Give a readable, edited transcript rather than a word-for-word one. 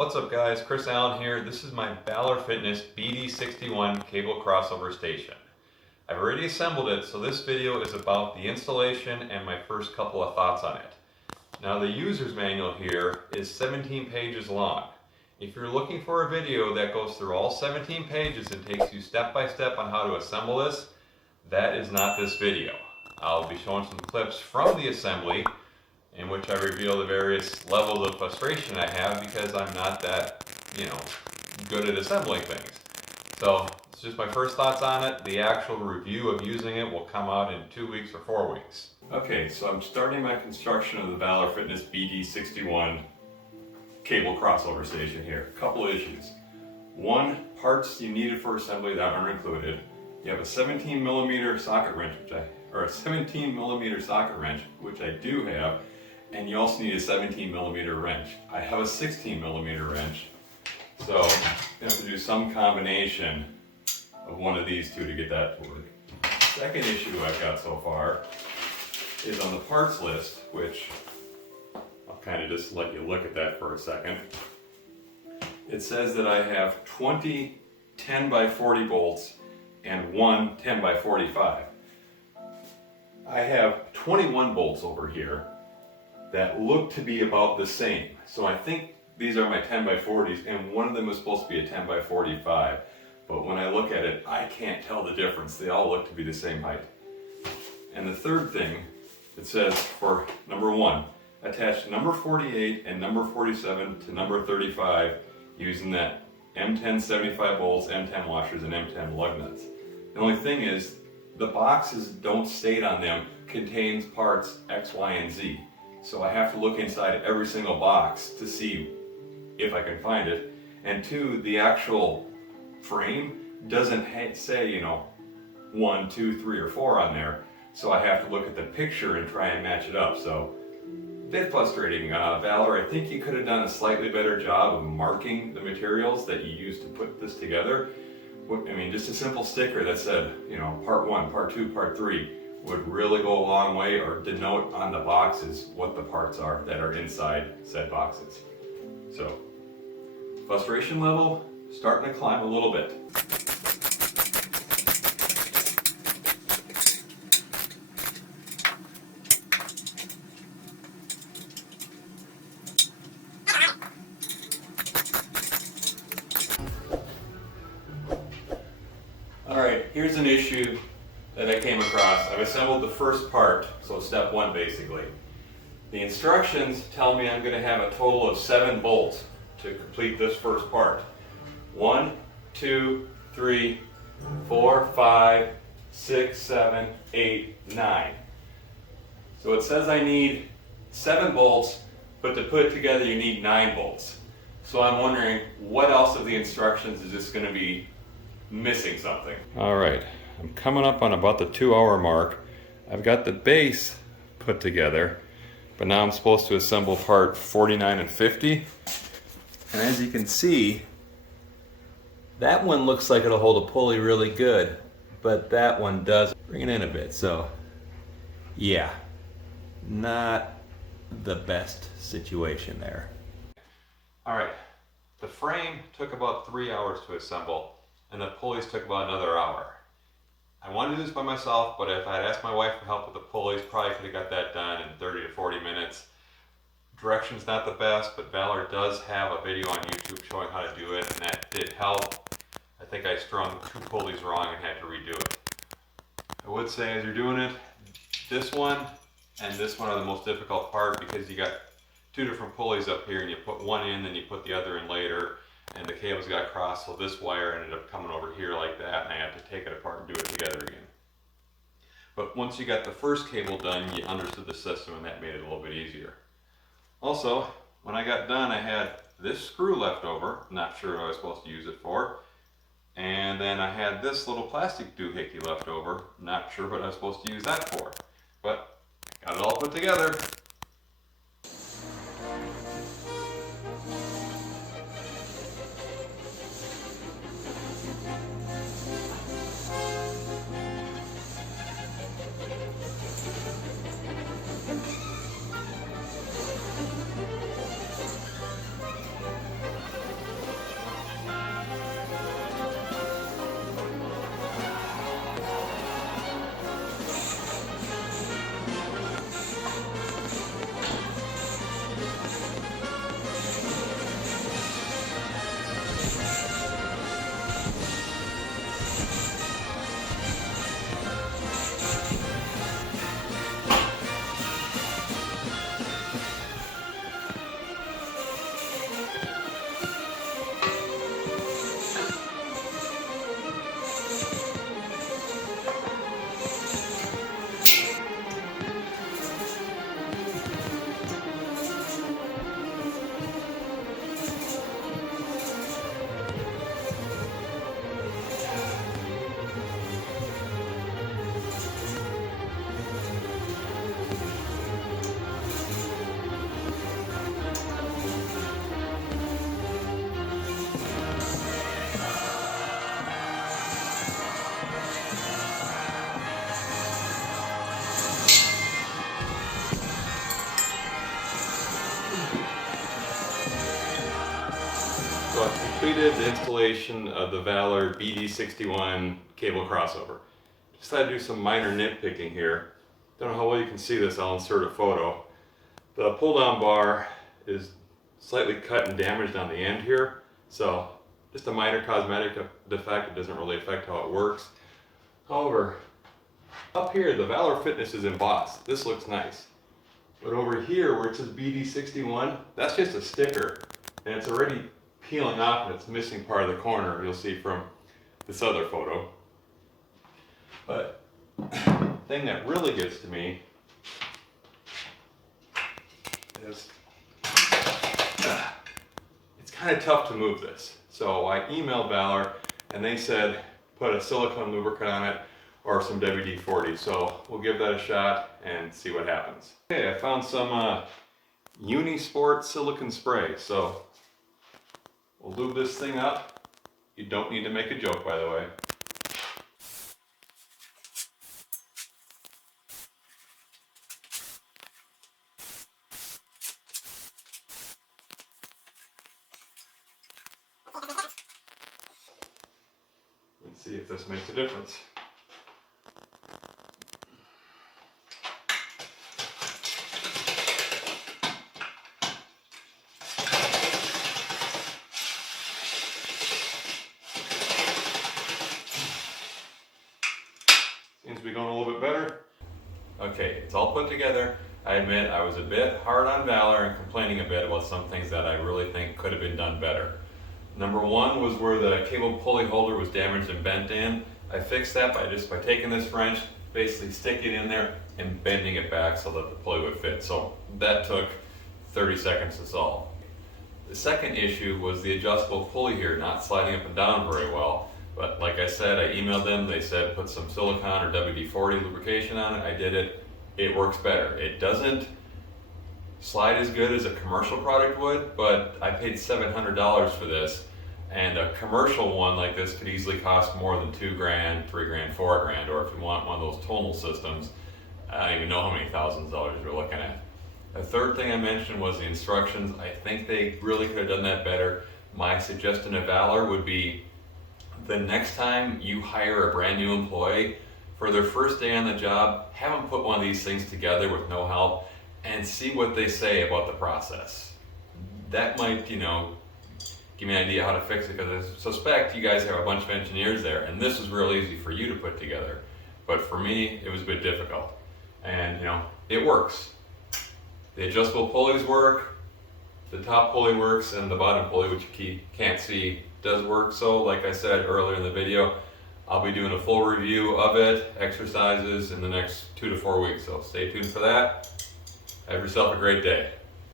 What's up guys, Chris Allen here. This is my Valor Fitness BD61 cable crossover station. I've already assembled it, so this video is about the installation and my first couple of thoughts on it. Now the user's manual here is 17 pages long. If you're looking for a video that goes through all 17 pages and takes you step by step on how to assemble this, that is not this video. I'll be showing some clips from the assembly in which I reveal the various levels of frustration I have because I'm not that, good at assembling things. So it's just my first thoughts on it. The actual review of using it will come out in 2 weeks or 4 weeks. Okay, so I'm starting my construction of the Valor Fitness BD61 cable crossover station here. A couple issues. One, parts you needed for assembly that aren't included. You have a 17mm socket wrench, which I do have. And you also need a 17mm wrench. I have a 16mm wrench, so you have to do some combination of one of these two to get that to work. Second issue I've got so far is on the parts list, which I'll kind of just let you look at that for a second. It says that I have 20 10x40 bolts and one 10x45. I have 21 bolts over here that look to be about the same. So I think these are my 10x40s and one of them is supposed to be a 10x45. But when I look at it, I can't tell the difference. They all look to be the same height. And the third thing, it says for number 1, attach number 48 and number 47 to number 35 using that M10 75 bolts, M10 washers, and M10 lug nuts. The only thing is, the boxes don't state on them contains parts X, Y, and Z. So I have to look inside every single box to see if I can find it. And two, the actual frame doesn't say, 1, 2, 3, or 4 on there. So I have to look at the picture and try and match it up. So a bit frustrating. Valor, I think you could have done a slightly better job of marking the materials that you used to put this together. I mean, just a simple sticker that said, part 1, part 2, part 3 would really go a long way, or denote on the boxes what the parts are that are inside said boxes. So, frustration level starting to climb a little bit. Alright, here's an issue that I came across. I've assembled the first part, so step 1 basically. The instructions tell me I'm going to have a total of 7 bolts to complete this first part. 1, 2, 3, 4, 5, 6, 7, 8, 9. So it says I need 7 bolts, but to put it together you need 9 bolts. So I'm wondering, what else of the instructions is this going to be missing something? Alright, I'm coming up on about the 2-hour mark. I've got the base put together, but now I'm supposed to assemble part 49 and 50. And as you can see, that one looks like it'll hold a pulley really good, but that one does bring it in a bit. So yeah, not the best situation there. Alright, the frame took about 3 hours to assemble, and the pulleys took about another hour. I wanted to do this by myself, but if I had asked my wife for help with the pulleys, probably could have got that done in 30 to 40 minutes. Direction's not the best, but Valor does have a video on YouTube showing how to do it, and that did help. I think I strung 2 pulleys wrong and had to redo it. I would say as you're doing it, this one and this one are the most difficult part because you got 2 different pulleys up here and you put one in, then you put the other in later. And the cables got crossed, so this wire ended up coming over here like that, and I had to take it apart and do it together again. But once you got the first cable done, you understood the system, and that made it a little bit easier. Also, when I got done, I had this screw left over, not sure what I was supposed to use it for, and then I had this little plastic doohickey left over, not sure what I was supposed to use that for. But got it all put together. So I've completed the installation of the Valor BD61 cable crossover. Just had to do some minor nitpicking here. Don't know how well you can see this, I'll insert a photo. The pull down bar is slightly cut and damaged on the end here, so just a minor cosmetic defect. It doesn't really affect how it works. However, up here the Valor Fitness is embossed. This looks nice. But over here where it says BD61, that's just a sticker, and it's already peeling off and it's missing part of the corner, you'll see from this other photo. But the thing that really gets to me is it's kind of tough to move this. So I emailed Valor and they said put a silicone lubricant on it or some WD-40. So we'll give that a shot and see what happens. Okay, I found some Unisport silicone spray. So we'll lube this thing up. You don't need to make a joke, by the way. Let's see if this makes a difference. Seems to be going a little bit better. Okay, it's all put together. I admit I was a bit hard on Valor and complaining a bit about some things that I really think could have been done better. Number one was where the cable pulley holder was damaged and bent in. I fixed that by taking this wrench, basically sticking it in there and bending it back so that the pulley would fit. So that took 30 seconds to solve. The second issue was the adjustable pulley here not sliding up and down very well. But like I said, I emailed them, they said put some silicone or WD-40 lubrication on it. I did it, it works better. It doesn't slide as good as a commercial product would, but I paid $700 for this, and a commercial one like this could easily cost more than $2 grand, $3 grand, $4 grand, or if you want one of those tonal systems, I don't even know how many thousands of dollars you're looking at. The third thing I mentioned was the instructions. I think they really could have done that better. My suggestion to Valor would be the next time you hire a brand new employee, for their first day on the job, have them put one of these things together with no help and see what they say about the process. That might, give me an idea how to fix it, because I suspect you guys have a bunch of engineers there and this was real easy for you to put together. But for me, it was a bit difficult. And, it works. The adjustable pulleys work, the top pulley works, and the bottom pulley, which you can't see, does work. So like I said earlier in the video, I'll be doing a full review of it, exercises, in the next 2 to 4 weeks. So stay tuned for that. Have yourself a great day.